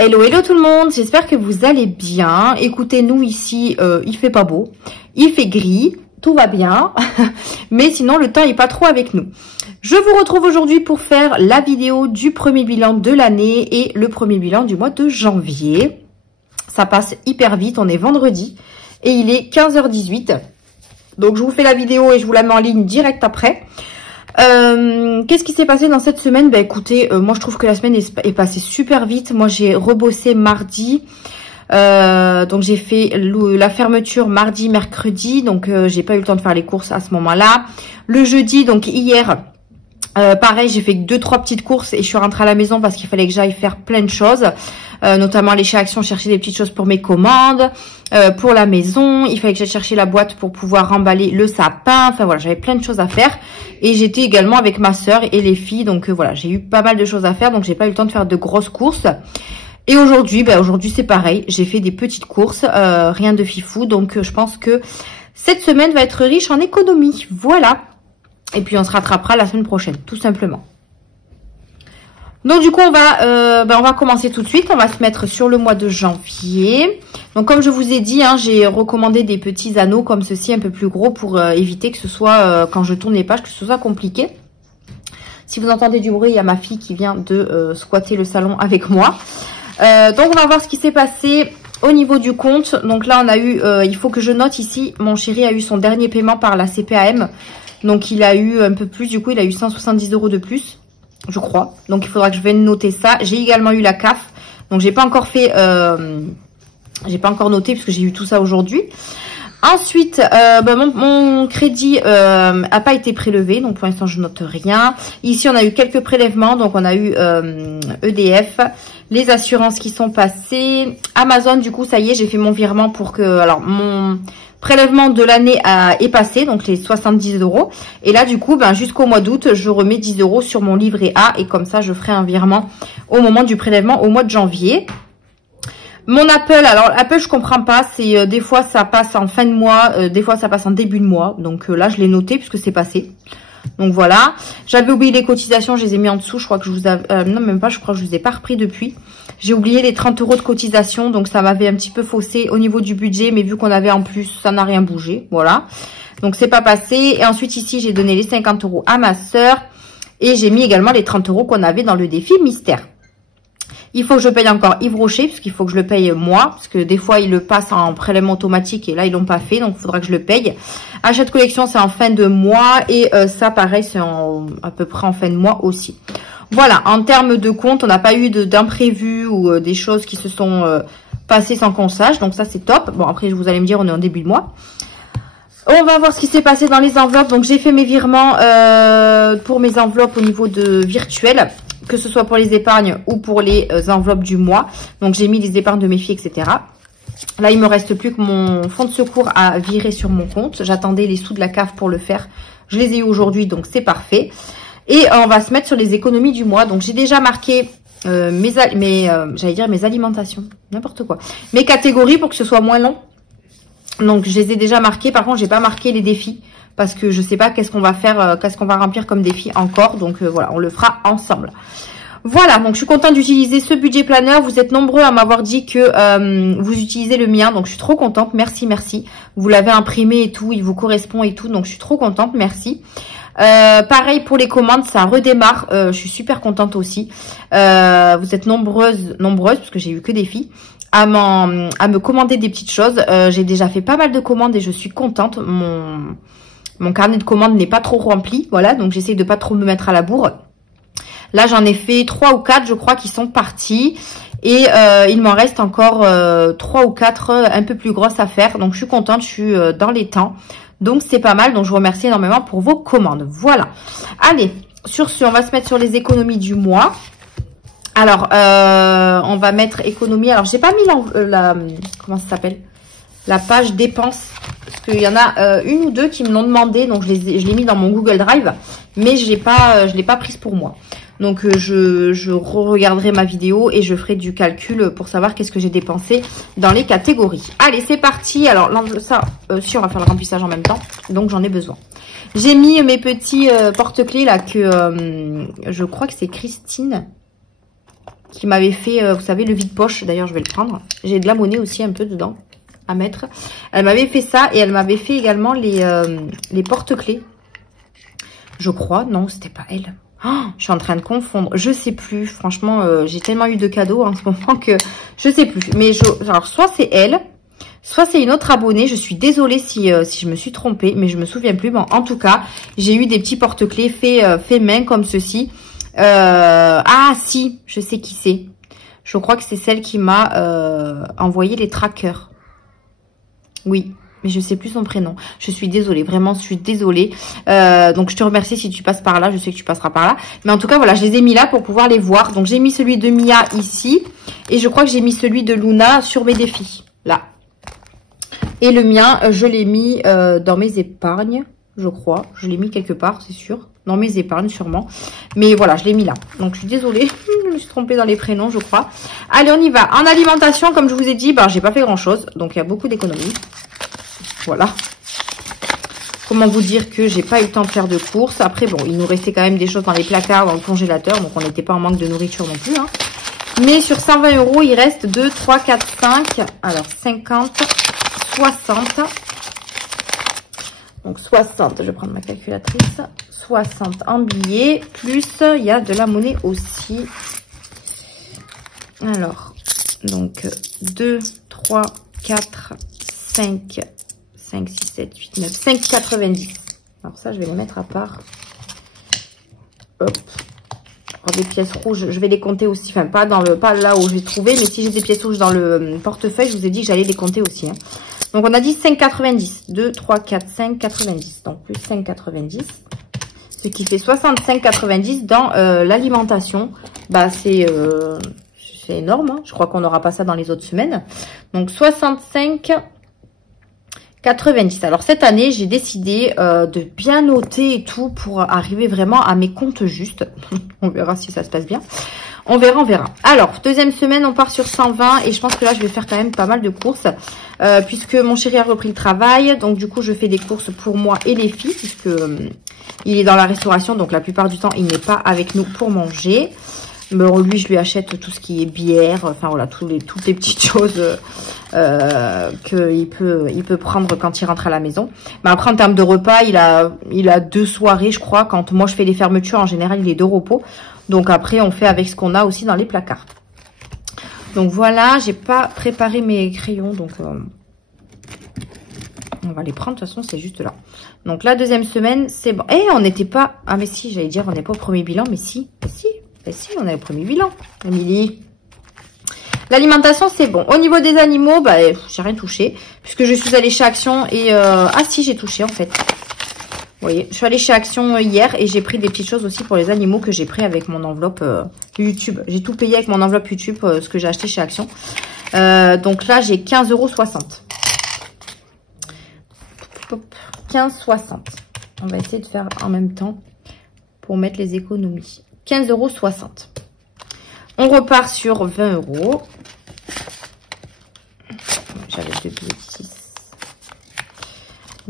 Hello, hello tout le monde, j'espère que vous allez bien. Écoutez, nous ici, il fait pas beau, il fait gris, tout va bien, mais sinon le temps est pas trop avec nous. Je vous retrouve aujourd'hui pour faire la vidéo du premier bilan de l'année et le premier bilan du mois de janvier. Ça passe hyper vite, on est vendredi et il est 15h18. Donc je vous fais la vidéo et je vous la mets en ligne direct après. Qu'est-ce qui s'est passé dans cette semaine? Bah écoutez, moi je trouve que la semaine est passée super vite. Moi j'ai rebossé mardi, donc j'ai fait la fermeture mardi, mercredi, donc j'ai pas eu le temps de faire les courses à ce moment-là. Le jeudi, donc hier, pareil, j'ai fait 2-3 petites courses et je suis rentrée à la maison parce qu'il fallait que j'aille faire plein de choses, notamment aller chez Action chercher des petites choses pour mes commandes, pour la maison. Il fallait que j'aille chercher la boîte pour pouvoir remballer le sapin. Enfin voilà, j'avais plein de choses à faire et j'étais également avec ma soeur et les filles. Donc voilà, j'ai eu pas mal de choses à faire, donc j'ai pas eu le temps de faire de grosses courses. Et aujourd'hui, aujourd'hui c'est pareil, j'ai fait des petites courses, rien de fifou. Donc je pense que cette semaine va être riche en économie. Voilà. Et puis on se rattrapera la semaine prochaine, tout simplement. Donc du coup on va commencer tout de suite. On va se mettre sur le mois de janvier. Donc comme je vous ai dit, hein, j'ai recommandé des petits anneaux comme ceci, un peu plus gros, pour éviter que ce soit, quand je tourne les pages, que ce soit compliqué. Si vous entendez du bruit, il y a ma fille qui vient de squatter le salon avec moi. Donc on va voir ce qui s'est passé au niveau du compte. Donc là on a eu, il faut que je note ici, mon chéri a eu son dernier paiement par la CPAM. Donc il a eu un peu plus, du coup il a eu 170 € de plus, je crois. Donc il faudra que je vienne noter ça. J'ai également eu la CAF, donc j'ai pas encore fait, j'ai pas encore noté puisque j'ai eu tout ça aujourd'hui. Ensuite, mon crédit a pas été prélevé, donc pour l'instant je note rien. Ici on a eu quelques prélèvements, donc on a eu EDF, les assurances qui sont passées, Amazon. Du coup ça y est, j'ai fait mon virement pour que, alors mon prélèvement de l'année est passé, donc les 70 €. Et là du coup, jusqu'au mois d'août, je remets 10 € sur mon livret A et comme ça je ferai un virement au moment du prélèvement au mois de janvier. Mon Apple, alors Apple je comprends pas, c'est des fois ça passe en fin de mois, des fois ça passe en début de mois. Donc là je l'ai noté puisque c'est passé. Donc voilà, j'avais oublié les cotisations, je les ai mis en dessous, je crois que je vous avais, non même pas, je crois que je vous ai pas repris depuis. J'ai oublié les 30 € de cotisation, donc ça m'avait un petit peu faussé au niveau du budget, mais vu qu'on avait en plus, ça n'a rien bougé, voilà. Donc c'est pas passé. Et ensuite ici j'ai donné les 50 € à ma soeur et j'ai mis également les 30 € qu'on avait dans le défi mystère. Il faut que je paye encore Yves Rocher, parce qu'il faut que je le paye moi, parce que des fois, ils le passent en prélèvement automatique et là, ils l'ont pas fait, donc il faudra que je le paye. Achat de collection, c'est en fin de mois et ça, pareil, c'est à peu près en fin de mois aussi. Voilà, en termes de compte, on n'a pas eu d'imprévus ou des choses qui se sont passées sans qu'on sache, donc ça, c'est top. Bon, après, vous allez me dire, on est en début de mois. On va voir ce qui s'est passé dans les enveloppes. Donc, j'ai fait mes virements pour mes enveloppes au niveau de virtuel, que ce soit pour les épargnes ou pour les enveloppes du mois. Donc, j'ai mis les épargnes de mes filles, etc. Là, il me reste plus que mon fonds de secours à virer sur mon compte. J'attendais les sous de la CAF pour le faire. Je les ai eu aujourd'hui, donc c'est parfait. Et on va se mettre sur les économies du mois. Donc, j'ai déjà marqué j'allais dire mes alimentations, n'importe quoi. Mes catégories pour que ce soit moins long. Donc, je les ai déjà marquées. Par contre, j'ai pas marqué les défis parce que je sais pas qu'est-ce qu'on va faire, qu'est-ce qu'on va remplir comme défi encore. Donc, voilà, on le fera ensemble. Voilà, donc je suis contente d'utiliser ce budget planner. Vous êtes nombreux à m'avoir dit que vous utilisez le mien. Donc, je suis trop contente. Merci, merci. Vous l'avez imprimé et tout. Il vous correspond et tout. Donc, je suis trop contente. Merci. Pareil pour les commandes, ça redémarre. Je suis super contente aussi. Vous êtes nombreuses, parce que j'ai eu que des filles, à me commander des petites choses. J'ai déjà fait pas mal de commandes et je suis contente. Mon carnet de commandes n'est pas trop rempli, voilà, donc j'essaie de pas trop me mettre à la bourre. Là, j'en ai fait 3 ou 4, je crois, qui sont partis. Et il m'en reste encore 3 ou 4 un peu plus grosses à faire. Donc, je suis contente, je suis dans les temps. Donc, c'est pas mal. Donc, je vous remercie énormément pour vos commandes. Voilà. Allez, sur ce, on va se mettre sur les économies du mois. Alors, on va mettre économie. Alors, j'ai pas mis comment ça s'appelle? La page dépenses. Parce qu'il y en a une ou deux qui me l'ont demandé. Donc, je l'ai mis dans mon Google Drive. Mais je l'ai pas prise pour moi. Donc, je regarderai ma vidéo et je ferai du calcul pour savoir qu'est-ce que j'ai dépensé dans les catégories. Allez, c'est parti. Alors, ça, si on va faire le remplissage en même temps. Donc, j'en ai besoin. J'ai mis mes petits porte-clés là que je crois que c'est Christine. qui m'avait fait, vous savez, le vide-poche. D'ailleurs, je vais le prendre. J'ai de la monnaie aussi un peu dedans à mettre. Elle m'avait fait ça et elle m'avait fait également les porte-clés. Je crois. Non, c'était pas elle. Oh, je suis en train de confondre. Je sais plus. Franchement, j'ai tellement eu de cadeaux en ce moment que je sais plus. Mais alors, soit c'est elle, soit c'est une autre abonnée. Je suis désolée si je me suis trompée, mais je me souviens plus. Bon, en tout cas, j'ai eu des petits porte-clés faits main comme ceci. Ah si, je sais qui c'est. Je crois que c'est celle qui m'a envoyé les trackers. Oui, mais je sais plus son prénom. Je suis désolée, vraiment, je suis désolée. Donc je te remercie si tu passes par là. Je sais que tu passeras par là. Mais en tout cas, voilà, je les ai mis là pour pouvoir les voir. Donc j'ai mis celui de Mia ici. Et je crois que j'ai mis celui de Luna sur mes défis. Là. Et le mien, je l'ai mis dans mes épargnes. Je crois. Je l'ai mis quelque part, c'est sûr. Dans mes épargnes, sûrement. Mais voilà, je l'ai mis là. Donc, je suis désolée. Je me suis trompée dans les prénoms, je crois. Allez, on y va. En alimentation, comme je vous ai dit, bah, j'ai pas fait grand-chose. Donc, il y a beaucoup d'économies. Voilà. Comment vous dire que j'ai pas eu le temps de faire de courses. Après, bon, il nous restait quand même des choses dans les placards, dans le congélateur. Donc, on n'était pas en manque de nourriture non plus. Hein. Mais sur 120 €, il reste 2, 3, 4, 5. Alors, 50, 60. Donc 60, je vais prendre ma calculatrice, 60 en billets, plus il y a de la monnaie aussi. Alors, donc 2, 3, 4, 5, 5, 6, 7, 8, 9, 5,90. Alors ça, je vais les mettre à part. Hop. Alors, des pièces rouges, je vais les compter aussi, enfin pas là où j'ai trouvé, mais si j'ai des pièces rouges dans le portefeuille, je vous ai dit que j'allais les compter aussi. Hein. Donc, on a dit 5,90. 2, 3, 4, 5, 90. Donc, plus 5,90. Ce qui fait 65,90 dans l'alimentation. Bah, c'est énorme. Hein. Je crois qu'on n'aura pas ça dans les autres semaines. Donc, 65,90. Alors, cette année, j'ai décidé de bien noter et tout pour arriver vraiment à mes comptes justes. On verra si ça se passe bien. On verra, on verra. Alors, deuxième semaine, on part sur 120 et je pense que là, je vais faire quand même pas mal de courses puisque mon chéri a repris le travail. Donc, du coup, je fais des courses pour moi et les filles puisque il est dans la restauration. Donc, la plupart du temps, il n'est pas avec nous pour manger. Mais lui, je lui achète tout ce qui est bière. Enfin, voilà, toutes les petites choses qu'il peut prendre quand il rentre à la maison. Mais après, en termes de repas, il a 2 soirées, je crois. Quand moi, je fais les fermetures, en général, il est de repos. Donc après, on fait avec ce qu'on a aussi dans les placards. Donc voilà, j'ai pas préparé mes crayons. Donc on va les prendre. De toute façon, c'est juste là. Donc la deuxième semaine, c'est bon. Eh, on n'était pas... Ah mais si, j'allais dire, on n'est pas au premier bilan. Mais si, si, on est au premier bilan. Amélie. L'alimentation, c'est bon. Au niveau des animaux, bah, j'ai rien touché. Puisque je suis allée chez Action et... Ah si, j'ai touché en fait. Vous voyez, je suis allée chez Action hier et j'ai pris des petites choses aussi pour les animaux que j'ai pris avec mon enveloppe YouTube. J'ai tout payé avec mon enveloppe YouTube, ce que j'ai acheté chez Action. Donc là, j'ai 15,60 €. 15,60 €. On va essayer de faire en même temps pour mettre les économies. 15,60 €. On repart sur 20 €. J'avais 2 billets de 6.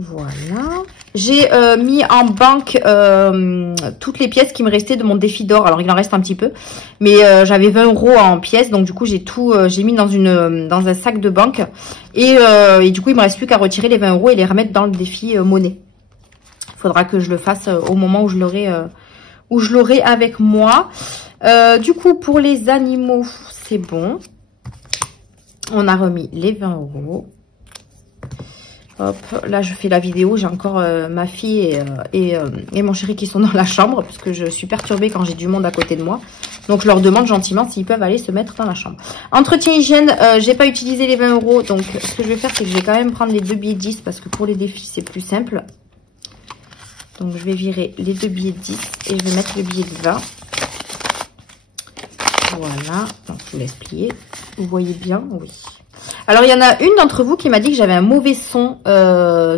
Voilà. J'ai mis en banque toutes les pièces qui me restaient de mon défi d'or. Alors, il en reste un petit peu. Mais j'avais 20 € en pièces. Donc, du coup, j'ai mis dans un sac de banque. Et du coup, il me reste plus qu'à retirer les 20 € et les remettre dans le défi monnaie. Il faudra que je le fasse au moment où je l'aurai avec moi. Du coup, pour les animaux, c'est bon. On a remis les 20 €. Hop, là je fais la vidéo, j'ai encore ma fille et mon chéri qui sont dans la chambre parce que je suis perturbée quand j'ai du monde à côté de moi. Donc je leur demande gentiment s'ils peuvent aller se mettre dans la chambre. Entretien hygiène, j'ai pas utilisé les 20 €. Donc ce que je vais faire, c'est que je vais quand même prendre les 2 billets de 10 parce que pour les défis c'est plus simple. Donc je vais virer les 2 billets de 10 et je vais mettre le billet de 20. Voilà, donc je vous laisse plier. Vous voyez bien, oui. Alors, il y en a une d'entre vous qui m'a dit que j'avais un mauvais son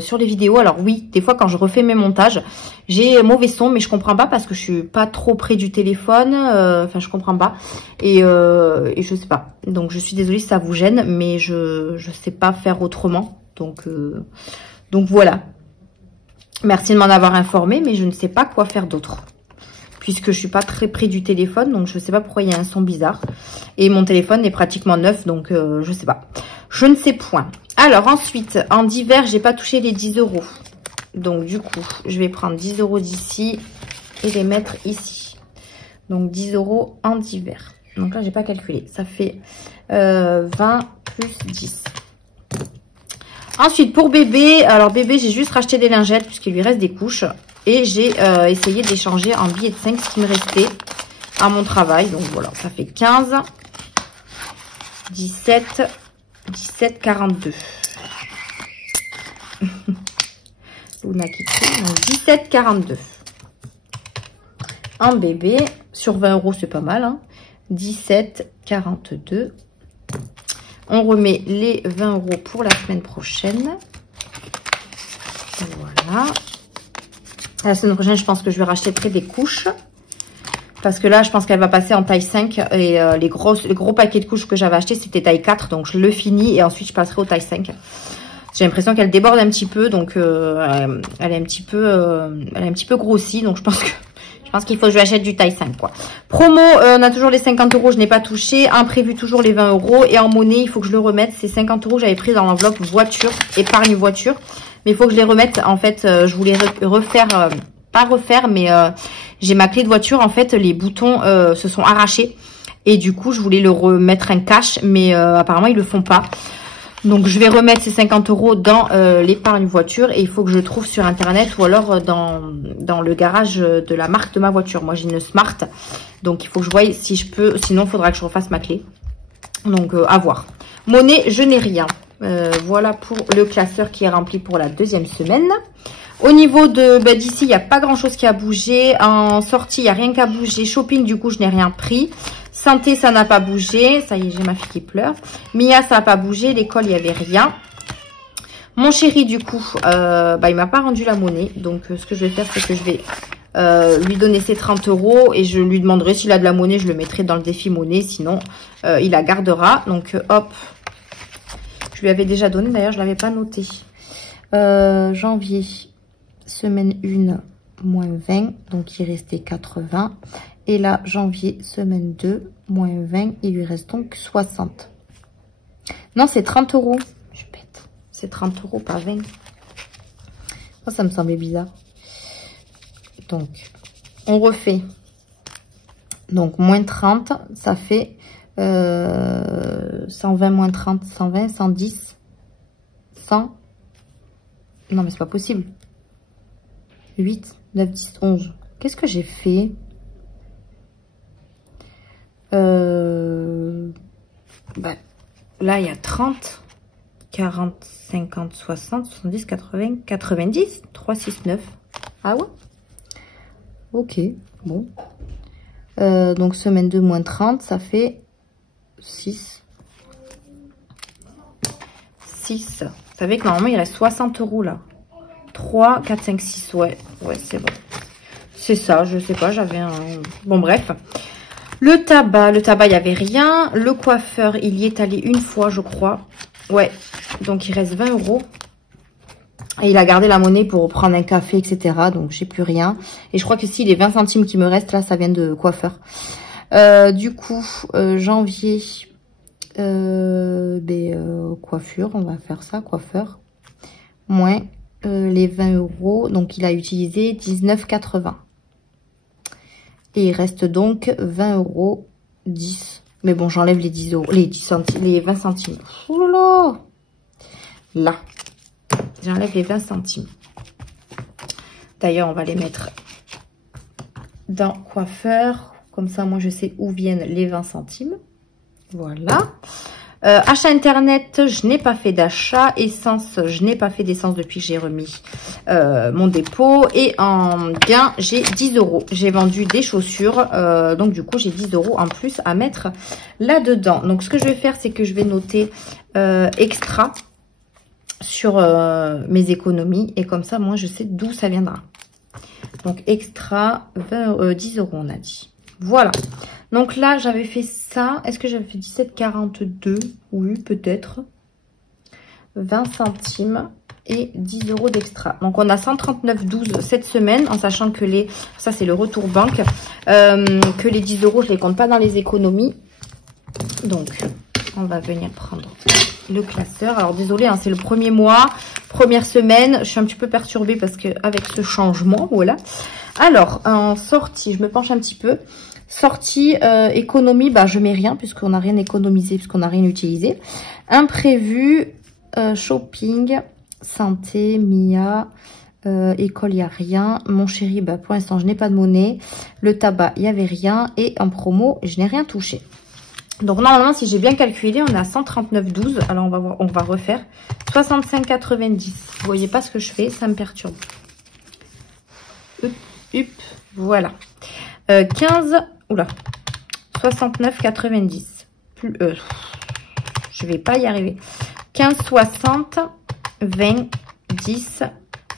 sur les vidéos. Alors oui, des fois, quand je refais mes montages, j'ai un mauvais son, mais je comprends pas parce que je suis pas trop près du téléphone. Enfin, je comprends pas. Et je sais pas. Donc, je suis désolée si ça vous gêne, mais je sais pas faire autrement. Donc voilà. Merci de m'en avoir informé, mais je ne sais pas quoi faire d'autre. puisque je suis pas très près du téléphone, donc je sais pas pourquoi il y a un son bizarre. Et mon téléphone est pratiquement neuf, donc je sais pas. Je ne sais point. Alors ensuite, en divers, j'ai pas touché les 10 €. Donc du coup, je vais prendre 10 € d'ici et les mettre ici. Donc 10 € en divers. Donc là, j'ai pas calculé. Ça fait 20 plus 10. Ensuite, pour bébé, alors bébé, j'ai juste racheté des lingettes puisqu'il lui reste des couches. Et j'ai essayé d'échanger en billets de 5 ce qui me restait à mon travail. Donc voilà, ça fait 15, 17, 17, 42. Luna qui crie. Donc 17, 42. En bébé, sur 20 €, c'est pas mal. Hein. 17, 42. On remet les 20 € pour la semaine prochaine. Voilà. La semaine prochaine, je pense que je vais racheter près des couches. Parce que là, je pense qu'elle va passer en taille 5. Et les gros paquets de couches que j'avais acheté, c'était taille 4. Donc, je le finis et ensuite, je passerai au taille 5. J'ai l'impression qu'elle déborde un petit peu. Donc, elle est un petit peu grossie. Donc, je pense qu'il faut que je lui achète du taille 5, quoi. Promo, on a toujours les 50 €, je n'ai pas touché. Imprévu, toujours les 20 €. Et en monnaie, il faut que je le remette. Ces 50 € j'avais pris dans l'enveloppe voiture, épargne voiture. Mais il faut que je les remette. En fait, je voulais refaire, pas refaire, mais j'ai ma clé de voiture. En fait, les boutons se sont arrachés. Et du coup, je voulais le remettre un cash. Mais apparemment, ils le font pas. Donc, je vais remettre ces 50 € dans l'épargne voiture. Et il faut que je trouve sur Internet ou alors dans le garage de la marque de ma voiture. Moi, j'ai une Smart. Donc, il faut que je voie si je peux. Sinon, il faudra que je refasse ma clé. Donc, à voir. Monnaie, je n'ai rien. Voilà pour le classeur qui est rempli pour la deuxième semaine. Au niveau de d'ici, il n'y a pas grand chose qui a bougé. En sortie, il n'y a rien qui a bougé. Shopping, du coup, je n'ai rien pris. Santé, ça n'a pas bougé. Ça y est, j'ai ma fille qui pleure. Mia, ça n'a pas bougé. L'école, il n'y avait rien. Mon chéri, du coup, il m'a pas rendu la monnaie. Donc, ce que je vais faire, c'est que je vais lui donner ses 30 € et je lui demanderai s'il a de la monnaie. Je le mettrai dans le défi monnaie. Sinon, il la gardera. Donc, hop. Je lui avais déjà donné, d'ailleurs, je ne l'avais pas noté. Janvier, semaine 1, moins 20, donc il restait 80. Et là, janvier, semaine 2, moins 20, il lui reste donc 60. Non, c'est 30 €. Je suis bête. C'est 30 €, pas 20. Oh, ça me semblait bizarre. Donc, on refait. Donc, moins 30, ça fait... 120 moins 30, 120, 110, 100. Non, mais c'est pas possible. 8, 9, 10, 11. Qu'est-ce que j'ai fait? Là, il y a 30, 40, 50, 60, 70, 80, 90, 3, 6, 9. Ah ouais? Ok, bon. Donc, semaine 2 moins 30, ça fait 6. 6. Vous savez que normalement, il reste 60 € là. 3, 4, 5, 6. Ouais, c'est bon. C'est ça, je sais pas, j'avais un... Bon, bref. Le tabac, il n'y avait rien. Le coiffeur, il y est allé une fois, je crois. Ouais, donc il reste 20 €. Et il a gardé la monnaie pour prendre un café, etc. Donc, j'ai plus rien. Et je crois que si les 20 centimes qui me restent, là, ça vient de coiffeur. Du coup, janvier, coiffure, on va faire ça, coiffeur, moins les 20 €, donc il a utilisé 19,80. Et il reste donc 20 €, 10. Mais bon, j'enlève les 10 €, les 10 centimes, les 20 centimes. Oh là là, j'enlève les 20 centimes. D'ailleurs, on va les mettre dans coiffeur. Comme ça, moi, je sais où viennent les 20 centimes. Voilà. Achat internet, je n'ai pas fait d'achat. Essence, je n'ai pas fait d'essence depuis que j'ai remis mon dépôt. Et en gain, j'ai 10 €. J'ai vendu des chaussures. Donc, du coup, j'ai 10 € en plus à mettre là-dedans. Donc, ce que je vais faire, c'est que je vais noter extra sur mes économies. Et comme ça, moi, je sais d'où ça viendra. Donc, extra, 10 €, on a dit. Voilà. Donc là, j'avais fait ça. Est-ce que j'avais fait 17,42? Oui, peut-être. 20 centimes. et 10 € d'extra. Donc, on a 139,12 cette semaine, en sachant que ça c'est le retour banque, que les 10 €, je les compte pas dans les économies. Donc, on va venir prendre le classeur. Alors, désolé, hein, c'est le premier mois, première semaine. Je suis un petit peu perturbée parce que avec ce changement, voilà. Alors, en sortie, je me penche un petit peu. Sortie, économie, bah, je mets rien puisqu'on n'a rien économisé, puisqu'on n'a rien utilisé. Imprévu, shopping, santé, Mia, école, il n'y a rien. Mon chéri, bah, pour l'instant, je n'ai pas de monnaie. Le tabac, il n'y avait rien. Et en promo, je n'ai rien touché. Donc, normalement, si j'ai bien calculé, on est à 139,12. Alors, on va refaire 65,90. Vous voyez pas ce que je fais, ça me perturbe. Voilà. 15, oula, 69,90. Je vais pas y arriver. 15, 60, 20, 10,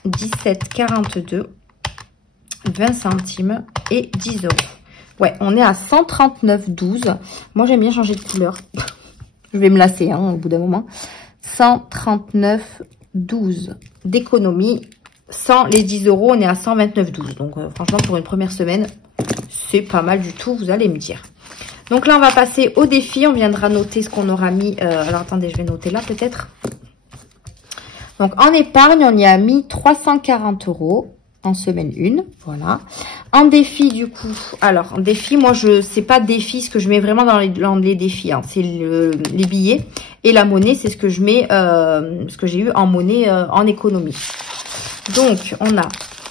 17, 42, 20 centimes et 10 €. Ouais, on est à 139,12. Moi, j'aime bien changer de couleur. Je vais me lasser hein, au bout d'un moment. 139,12 d'économie. Sans les 10 €, on est à 129,12. Donc, franchement, pour une première semaine, c'est pas mal du tout, vous allez me dire. Donc là, on va passer au défi. On viendra noter ce qu'on aura mis. Alors, attendez, je vais noter là, peut-être. Donc, en épargne, on y a mis 340 € en semaine 1. Voilà. En défi, du coup, alors, en défi, moi, c'est pas défi, ce que je mets vraiment dans les défis. Hein, c'est les billets. Et la monnaie, c'est ce que je mets, ce que j'ai eu en monnaie en économie. Donc, on a,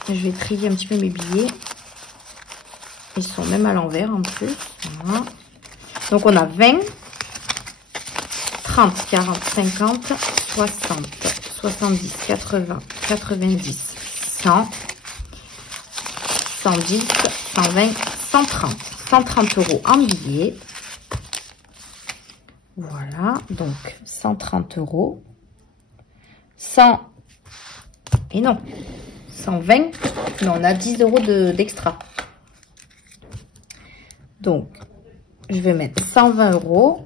je vais trier un petit peu mes billets. Ils sont même à l'envers en plus. Voilà. Donc, on a 20, 30, 40, 50, 60, 70, 80, 90, 100, 110, 120, 130. 130 € en billets. Voilà. Donc, 130 €. 100. Et non, 120, mais on a 10 € d'extra. Donc, je vais mettre 120 €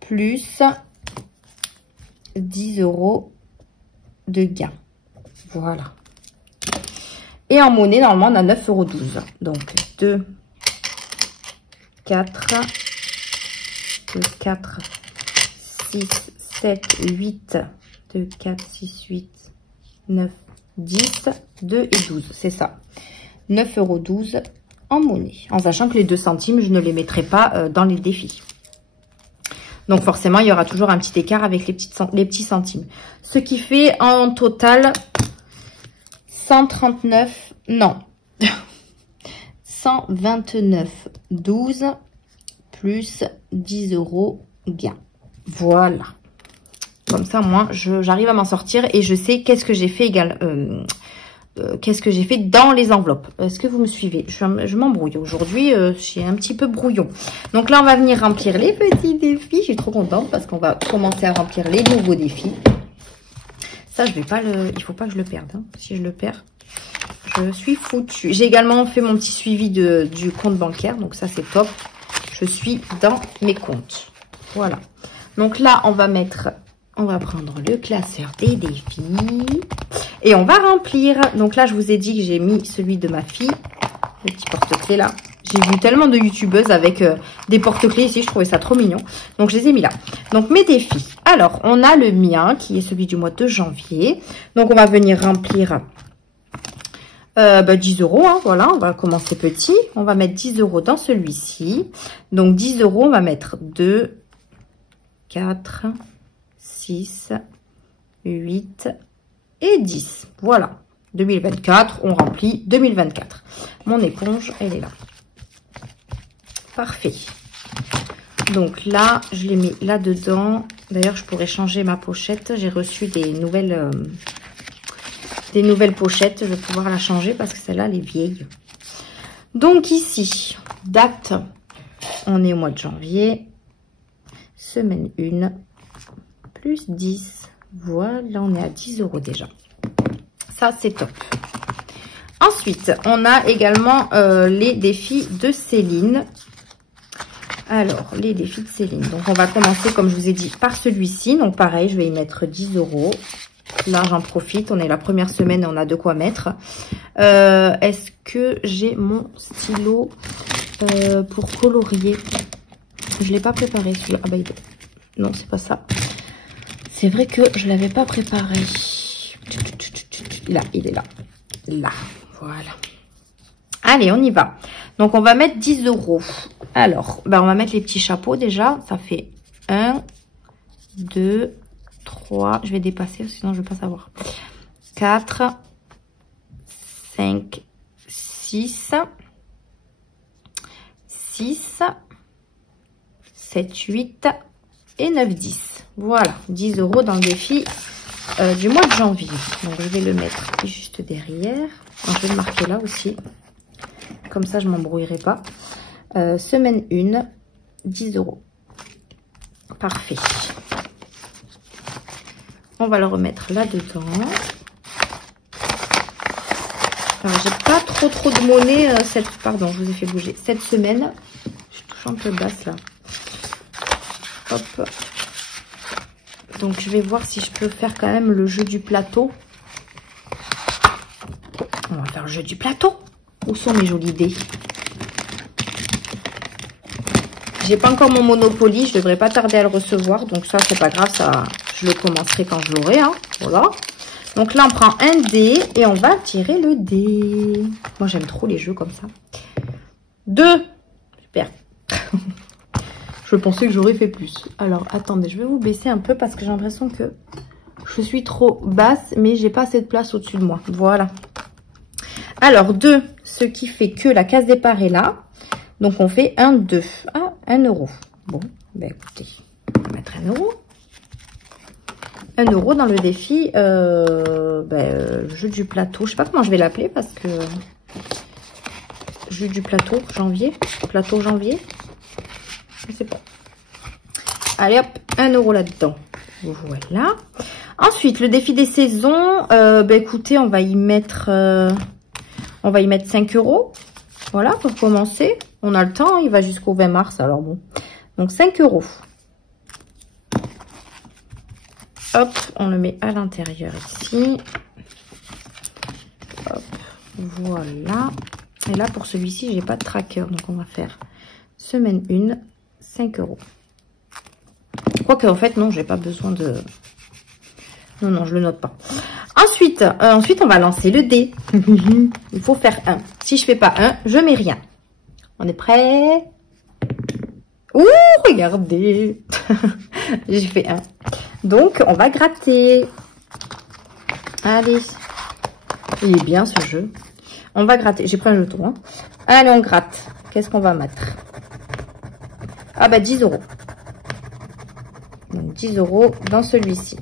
plus 10 € de gain. Voilà. Et en monnaie, normalement, on a 9,12 €. Donc, 2, 4, 2, 4, 6, 7, 8, 2, 4, 6, 8, 9, 10, 2 et 12. C'est ça. 9,12 € en monnaie. En sachant que les 2 centimes, je ne les mettrai pas dans les défis. Donc, forcément, il y aura toujours un petit écart avec les petits centimes. Ce qui fait en total 139, non, 129,12 plus 10 € gain. Voilà. Comme ça, moi, j'arrive à m'en sortir et je sais qu'est-ce que j'ai fait qu'est-ce que j'ai fait dans les enveloppes. Est-ce que vous me suivez? Je m'embrouille. Aujourd'hui, j'ai un petit peu brouillon. Donc là, on va venir remplir les petits défis. Je suis trop contente parce qu'on va commencer à remplir les nouveaux défis. Ça, je vais pas il faut pas que je le perde. Hein. Si je le perds, je suis foutue. J'ai également fait mon petit suivi du compte bancaire. Donc ça, c'est top. Je suis dans mes comptes. Voilà. Donc là, on va prendre le classeur des défis et on va remplir. Donc là, je vous ai dit que j'ai mis celui de ma fille, le petit porte-clés là. J'ai vu tellement de youtubeuses avec des porte-clés ici, je trouvais ça trop mignon. Donc, je les ai mis là. Donc, mes défis. Alors, on a le mien qui est celui du mois de janvier. Donc, on va venir remplir 10 €. Hein, voilà, on va commencer petit. On va mettre 10 € dans celui-ci. Donc, 10 €, on va mettre 2, 4, 6, 8 et 10. Voilà. 2024, on remplit 2024. Mon éponge, elle est là. Parfait. Donc là, je l'ai mis là-dedans. D'ailleurs, je pourrais changer ma pochette. J'ai reçu des nouvelles pochettes. Je vais pouvoir la changer parce que celle-là, elle est vieille. Donc ici, date, on est au mois de janvier. Semaine 1, plus 10. Voilà, on est à 10 € déjà. Ça, c'est top. Ensuite, on a également les défis de Céline. Alors, les défis de Céline. Donc, on va commencer, comme je vous ai dit, par celui-ci. Donc, pareil, je vais y mettre 10 €. Là, j'en profite. On est la première semaine et on a de quoi mettre. Est-ce que j'ai mon stylo pour colorier? Je ne l'ai pas préparé, celui-là. Ah bah, non, c'est pas ça. C'est vrai que je ne l'avais pas préparé. Là, il est là. Là, voilà. Allez, on y va. Donc, on va mettre 10 €. Alors, ben, on va mettre les petits chapeaux déjà. Ça fait 1, 2, 3. Je vais dépasser, sinon je ne vais pas savoir. 4, 5, 6, 6, 7, 8 et 9, 10. Voilà, 10 € dans le défi du mois de janvier. Donc, je vais le mettre juste derrière. Donc, je vais le marquer là aussi. Comme ça, je ne m'embrouillerai pas. Semaine 1, 10 €. Parfait. On va le remettre là-dedans. Alors, j'ai pas trop de monnaie pardon, je vous ai fait bouger. Cette semaine, je touche un peu basse là. Hop. Donc, je vais voir si je peux faire quand même le jeu du plateau. On va faire le jeu du plateau. Où sont mes jolies dés? J'ai pas encore mon Monopoly, je devrais pas tarder à le recevoir. Donc ça, c'est pas grave, ça, je le commencerai quand je l'aurai. Hein. Voilà. Donc là, on prend un dé et on va tirer le dé. Moi, j'aime trop les jeux comme ça. 2. Super. Je pensais que j'aurais fait plus. Alors, attendez, je vais vous baisser un peu parce que j'ai l'impression que je suis trop basse, mais j'ai pas assez de place au-dessus de moi. Voilà. Alors, 2, ce qui fait que la case départ est là. Donc, on fait 1, 2. Ah, 1 €. Bon, ben écoutez, on va mettre 1 €. 1 € dans le défi jeu du plateau. Je sais pas comment je vais l'appeler parce que... Jeu du plateau, janvier. Plateau janvier. Je sais pas. Allez hop, 1 € là-dedans. Voilà. Ensuite, le défi des saisons. Écoutez, on va y mettre 5 €. Voilà, pour commencer. On a le temps, il va jusqu'au 20 mars, alors bon. Donc, 5 €. Hop, on le met à l'intérieur ici. Hop, voilà. Et là, pour celui-ci, j'ai pas de tracker. Donc, on va faire semaine 1, 5 €. Quoique, en fait, non, j'ai pas besoin de... Non, je le note pas. Ensuite, on va lancer le dé. Il faut faire 1. Si je fais pas 1, je mets rien. On est prêt? Ouh, regardez. J'ai fait 1. Donc, on va gratter. Allez. Il est bien ce jeu. On va gratter. J'ai pris un jeton. Hein. Allez, on gratte. Qu'est-ce qu'on va mettre? Ah bah 10 €. Donc 10 € dans celui-ci.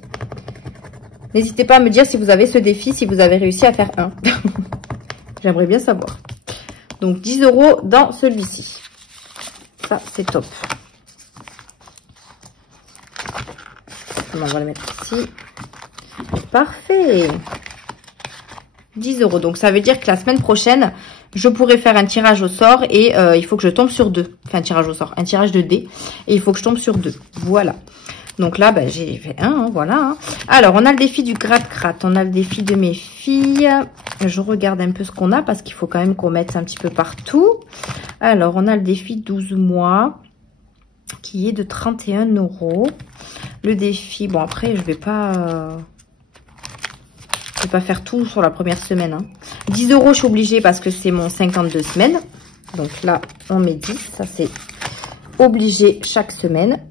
N'hésitez pas à me dire si vous avez ce défi, si vous avez réussi à faire 1. J'aimerais bien savoir. Donc 10 € dans celui-ci. Ça, c'est top. On va le mettre ici. Parfait. 10 €. Donc, ça veut dire que la semaine prochaine, je pourrai faire un tirage au sort et il faut que je tombe sur 2. Enfin, un tirage au sort, un tirage de dés. Et il faut que je tombe sur 2. Voilà. Donc là, j'ai fait 1, hein, voilà. Hein. Alors, on a le défi du gratte-gratte. On a le défi de mes filles. Je regarde un peu ce qu'on a parce qu'il faut quand même qu'on mette un petit peu partout. Alors, on a le défi 12 mois qui est de 31 €. Le défi, bon après, je vais pas faire tout sur la première semaine. Hein. 10 €, je suis obligée parce que c'est mon 52 semaines. Donc là, on met 10. Ça, c'est obligé chaque semaine.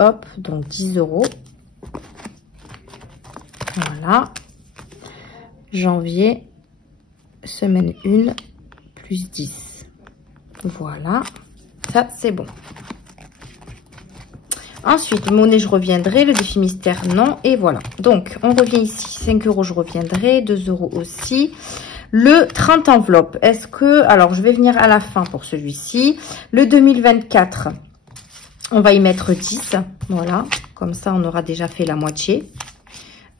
Hop, donc 10 €. Voilà. Janvier, semaine 1, plus 10. Voilà. Ça, c'est bon. Ensuite, monnaie, je reviendrai. Le défi mystère, non. Et voilà. Donc, on revient ici. 5 €, je reviendrai. 2 € aussi. Le 30 enveloppes. Est-ce que... Alors, je vais venir à la fin pour celui-ci. Le 2024, on va y mettre 10. Voilà. Comme ça, on aura déjà fait la moitié.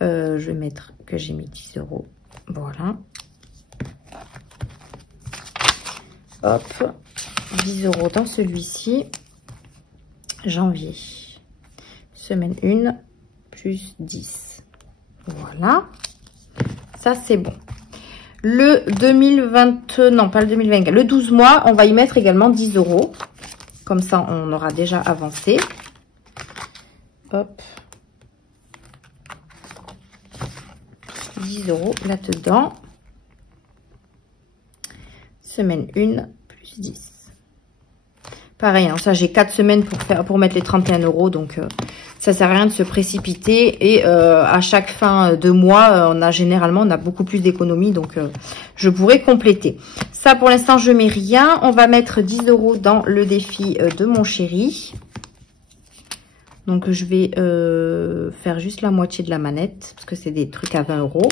Je vais mettre que j'ai mis 10 €. Voilà. Hop. 10 € dans celui-ci. janvier, semaine 1, plus 10. Voilà. Ça, c'est bon. Le 2020, non, pas le 2020, le 12 mois, on va y mettre également 10 €. Comme ça, on aura déjà avancé. Hop. 10 € là-dedans. Semaine 1, plus 10. Pareil, hein, ça j'ai 4 semaines pour mettre les 31 €, donc ça sert à rien de se précipiter. Et à chaque fin de mois, on a beaucoup plus d'économies, donc je pourrais compléter. Ça pour l'instant je mets rien. On va mettre 10 € dans le défi de mon chéri. Donc je vais faire juste la moitié de la manette, parce que c'est des trucs à 20 €.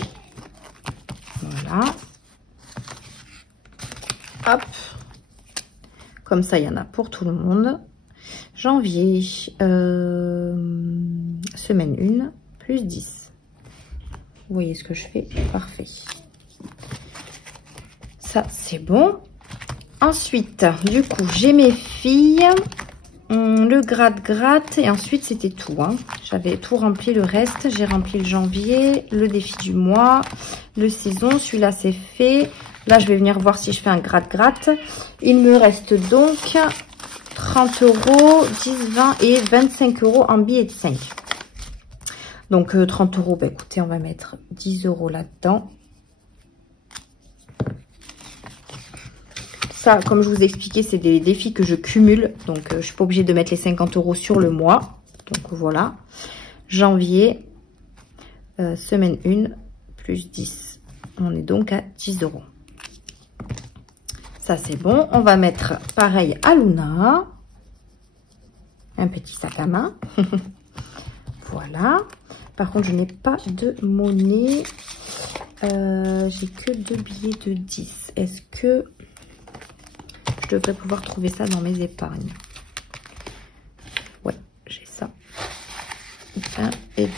Voilà. Hop. Comme ça, il y en a pour tout le monde. Janvier, semaine 1, plus 10. Vous voyez ce que je fais? Parfait. Ça, c'est bon. Ensuite, du coup, j'ai mes filles. Le gratte-gratte. Et ensuite, c'était tout. Hein. J'avais tout rempli, le reste. J'ai rempli le janvier, le défi du mois, le saison. Celui-là, c'est fait. Là, je vais venir voir si je fais un gratte-gratte. Il me reste donc 30 €, 10, 20 et 25 € en billets de 5. Donc, 30 €, bah, écoutez, on va mettre 10 € là-dedans. Ça, comme je vous ai expliqué, c'est des défis que je cumule. Donc, je ne suis pas obligée de mettre les 50 € sur le mois. Donc, voilà. Janvier, semaine 1, plus 10. On est donc à 10 €. Ça, c'est bon. On va mettre pareil à Luna. Un petit sac à main. Voilà. Par contre, je n'ai pas de monnaie. J'ai que 2 billets de 10. Est-ce que je devrais pouvoir trouver ça dans mes épargnes? Ouais, j'ai ça. 1 et 2.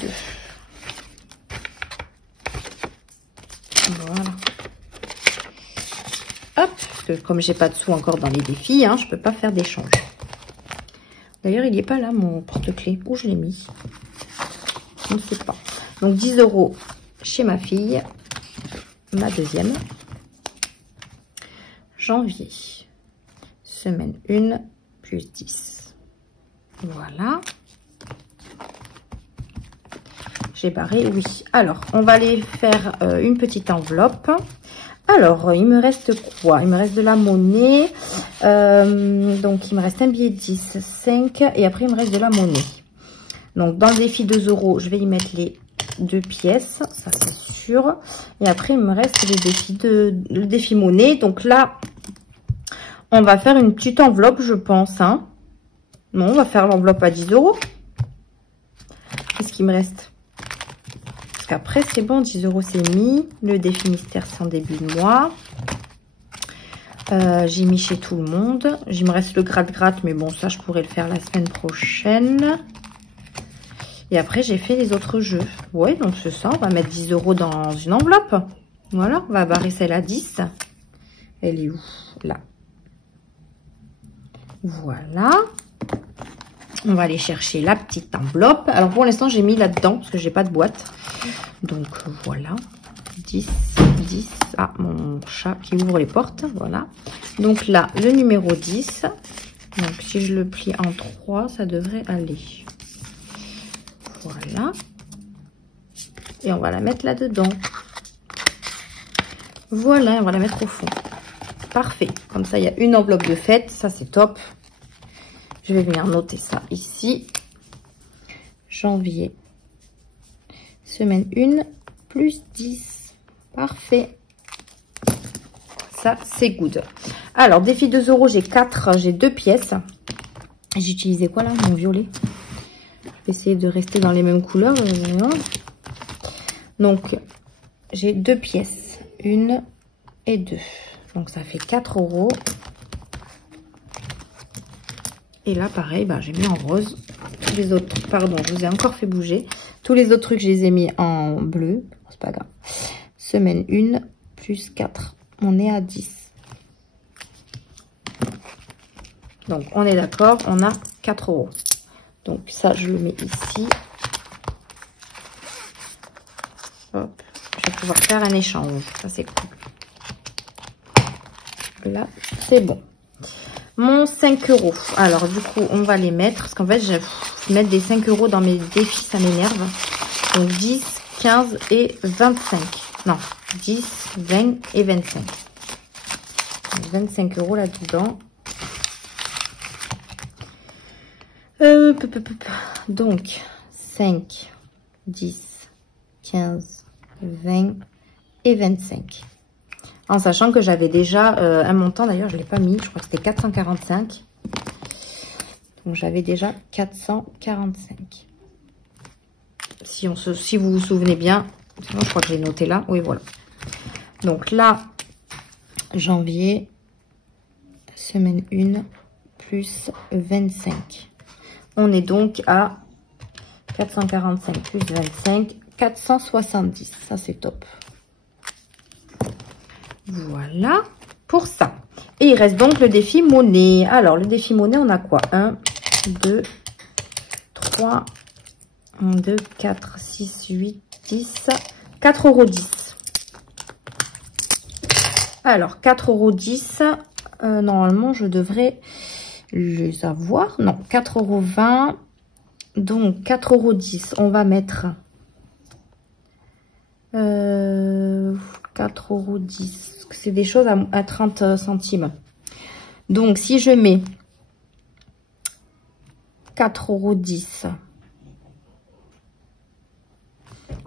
Voilà. Hop, parce que comme j'ai pas de sous encore dans les défis, hein, je peux pas faire d'échange. D'ailleurs, il n'est pas là mon porte-clés. Où je l'ai mis? Je ne sais pas. Donc 10 € chez ma fille, ma deuxième. Janvier, semaine 1, plus 10. Voilà. J'ai barré, oui. Alors, on va aller faire une petite enveloppe. Alors, il me reste quoi? Il me reste de la monnaie. Donc, il me reste un billet de 10, 5. Et après, il me reste de la monnaie. Donc, dans le défi 2 €, je vais y mettre les 2 pièces. Ça, c'est sûr. Et après, il me reste le défi monnaie. Donc là, on va faire une petite enveloppe, je pense. Hein. Non, on va faire l'enveloppe à 10 €. Qu'est-ce qu'il me reste? Après, c'est bon, 10 € c'est mis. Le défi mystère, c'est en début de mois. J'ai mis chez tout le monde. Il me reste le gratte-gratte, mais bon, ça, je pourrais le faire la semaine prochaine. Et après, j'ai fait les autres jeux. Ouais, donc c'est ça. On va mettre 10 € dans une enveloppe. Voilà, on va barrer celle à 10. Elle est où? Là. Voilà. On va aller chercher la petite enveloppe. Alors, pour l'instant, j'ai mis là-dedans parce que j'ai pas de boîte. Donc, voilà. 10, 10. Ah, mon chat qui ouvre les portes. Voilà. Donc là, le numéro 10. Donc, si je le plie en 3, ça devrait aller. Voilà. Et on va la mettre là-dedans. Voilà, on va la mettre au fond. Parfait. Comme ça, il y a une enveloppe de fête. Ça, c'est top. Je vais venir noter ça ici. Janvier. Semaine 1, plus 10. Parfait. Ça, c'est good. Alors, défi 2 €, j'ai 2 pièces. J'ai utilisé quoi là? Mon violet. Je vais essayer de rester dans les mêmes couleurs. Donc, j'ai 2 pièces. 1 et 2. Donc, ça fait 4 €. Et là, pareil, bah, j'ai mis en rose. Tous les autres, pardon, je vous ai encore fait bouger. Tous les autres trucs, je les ai mis en bleu. C'est pas grave. Semaine 1, plus 4. On est à 10. Donc, on est d'accord, on a 4 €. Donc ça, je le mets ici. Hop, je vais pouvoir faire un échange. Ça, c'est cool. Là, c'est bon. Mon 5 euros. Alors, du coup, on va les mettre. Parce qu'en fait, je mettre des 5 euros dans mes défis, ça m'énerve. Donc, 10, 15 et 25. Non, 10, 20 et 25. Donc, 25 euros là-dedans. Donc, 5, 10, 15, 20 et 25. En sachant que j'avais déjà un montant, d'ailleurs, je ne l'ai pas mis. Je crois que c'était 445. Donc, j'avais déjà 445. Si vous vous souvenez bien. Sinon, je crois que j'ai noté là. Oui, voilà. Donc là, janvier, semaine 1, plus 25. On est donc à 445 plus 25, 470. Ça, c'est top. Voilà pour ça. Et il reste donc le défi monnaie. Alors, le défi monnaie, on a quoi? 1, 2, 3, 1, 2, 4, 6, 8, 10, 4,10 €. Alors, 4,10 €. Normalement, je devrais les avoir. Non, 4,20 €. Donc, 4,10 €. On va mettre 4,10 €. C'est des choses à 30 centimes. Donc, si je mets 4,10 €,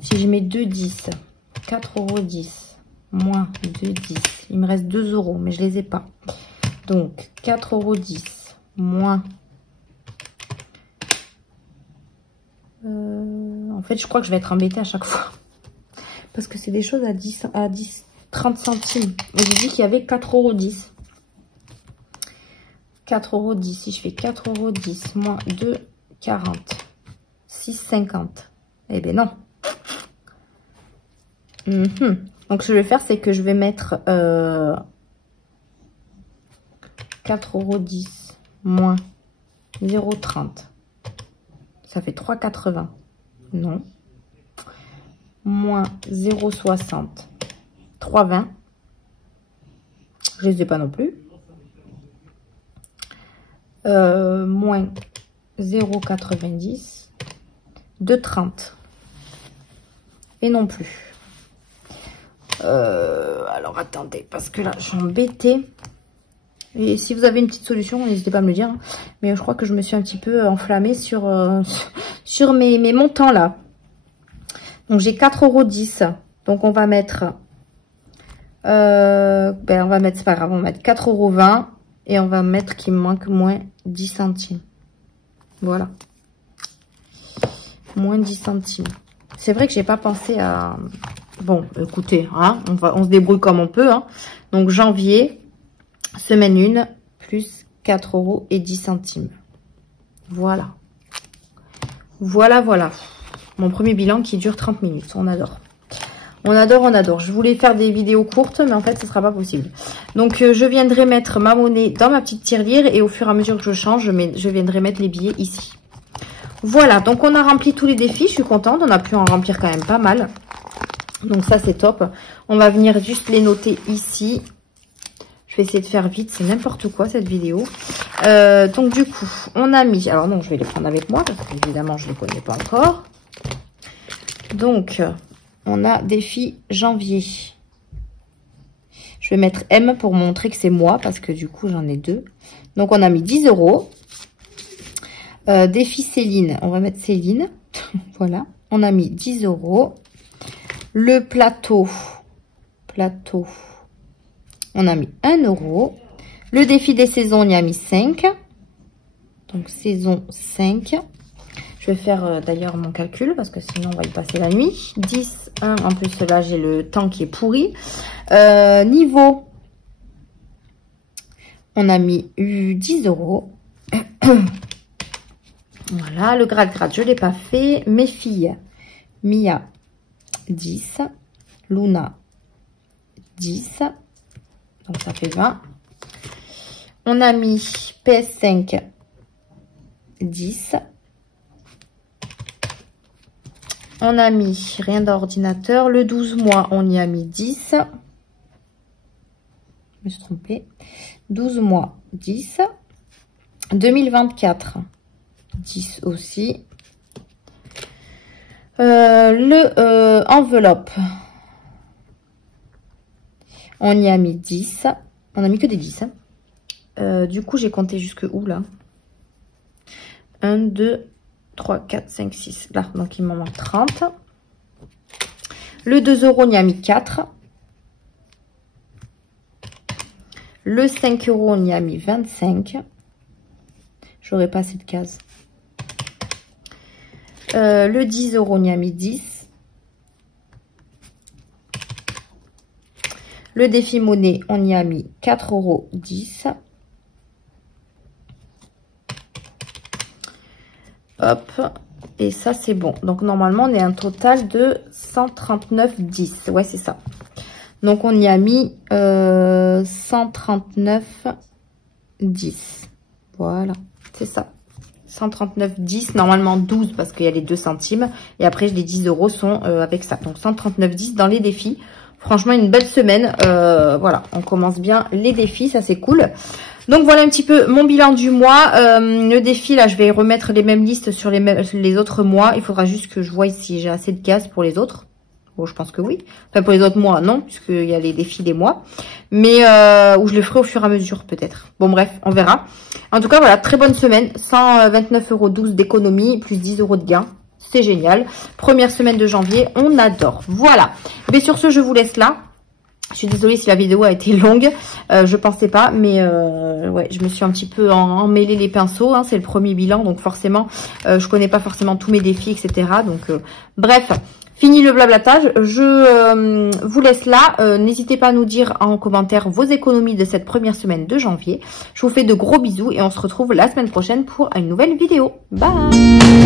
si je mets 2,10 €, 4,10 € moins 2,10 €, il me reste 2 €, mais je les ai pas. Donc, 4,10 € moins... en fait, je crois que je vais être embêtée à chaque fois. Parce que c'est des choses à 30 centimes. J'ai dit qu'il y avait 4,10 €. 4,10 €. Si je fais 4,10 € moins 2,40 €, 6,50 €. Eh bien non. Donc, ce que je vais faire, c'est que je vais mettre 4,10 € moins 0,30 €. Ça fait 3,80 €. Non. Moins 0,60. 3,20. Je ne les ai pas non plus. Moins 0,90. 2,30. Et non plus. Alors, attendez. Parce que là, je suis embêtée. Et si vous avez une petite solution, n'hésitez pas à me le dire. Hein. Mais je crois que je me suis un petit peu enflammée sur, sur mes montants là. Donc, j'ai 4,10 €. Donc, on va mettre... on va mettre, c'est pas grave, on va mettre 4,20 € et on va mettre qu'il me manque moins 10 centimes. Voilà. Moins 10 centimes. C'est vrai que j'ai pas pensé à... Bon, écoutez, hein, on se débrouille comme on peut. Hein. Donc, janvier, semaine 1, plus 4,10 €. Voilà. Voilà, voilà. Mon premier bilan qui dure 30 minutes. On adore. On adore, on adore. Je voulais faire des vidéos courtes, mais en fait, ce ne sera pas possible. Donc, je viendrai mettre ma monnaie dans ma petite tirelire et au fur et à mesure que je change, je viendrai mettre les billets ici. Voilà, donc on a rempli tous les défis. Je suis contente. On a pu en remplir quand même pas mal. Donc, ça, c'est top. On va venir juste les noter ici. Je vais essayer de faire vite. C'est n'importe quoi, cette vidéo. Donc, du coup, on a mis... Alors, non, je vais les prendre avec moi parce qu'évidemment, je ne les connais pas encore. Donc... on a défi janvier. Je vais mettre M pour montrer que c'est moi, parce que du coup, j'en ai 2. Donc, on a mis 10 €. Défi Céline. On va mettre Céline. Voilà. On a mis 10 €. Le plateau. On a mis 1 €. Le défi des saisons, on y a mis 5. Donc, saison 5. Je vais faire d'ailleurs mon calcul parce que sinon on va y passer la nuit. 10, 1, en plus là j'ai le temps qui est pourri. Niveau, on a mis 10 €. Voilà, le gratte-gratte je ne l'ai pas fait. Mes filles, Mia 10, Luna 10, donc ça fait 20. On a mis PS5 10. On a mis rien d'ordinateur. Le 12 mois, on y a mis 10. Je me suis trompée. 12 mois, 10. 2024, 10 aussi. Enveloppe, on y a mis 10. On a mis que des 10. Du coup, j'ai compté jusque où là? 1, 2, 3, 4, 5, 6. Là, donc il m'en manque 30. Le 2 euros, on y a mis 4. Le 5 euros, on y a mis 25. J'aurais pas assez de cases. Le 10 euros, on y a mis 10. Le défi monnaie, on y a mis 4 euros 10. Hop. Et ça, c'est bon. Donc, normalement, on est un total de 139,10. Ouais, c'est ça. Donc, on y a mis 139,10. Voilà. C'est ça. 139,10. Normalement, 12 parce qu'il y a les 2 centimes. Et après, les 10 euros sont avec ça. Donc, 139,10 dans les défis. Franchement, une belle semaine. Voilà, on commence bien les défis. Ça, c'est cool. Donc, voilà un petit peu mon bilan du mois. Le défi, là, je vais remettre les mêmes listes sur les autres mois. Il faudra juste que je voie si j'ai assez de cases pour les autres. Bon, je pense que oui. Enfin, pour les autres mois, non, puisqu'il y a les défis des mois. Mais, où je le ferai au fur et à mesure, peut-être. Bon, bref, on verra. En tout cas, voilà, très bonne semaine. 129,12 € d'économie, plus 10 € de gain. C'est génial. Première semaine de janvier, on adore. Voilà. Mais sur ce, je vous laisse là. Je suis désolée si la vidéo a été longue. Je pensais pas, mais ouais, je me suis un petit peu emmêlé les pinceaux. Hein, c'est le premier bilan, donc forcément, je connais pas forcément tous mes défis, etc. Donc, bref. Fini le blablatage, je vous laisse là. N'hésitez pas à nous dire en commentaire vos économies de cette première semaine de janvier. Je vous fais de gros bisous et on se retrouve la semaine prochaine pour une nouvelle vidéo. Bye!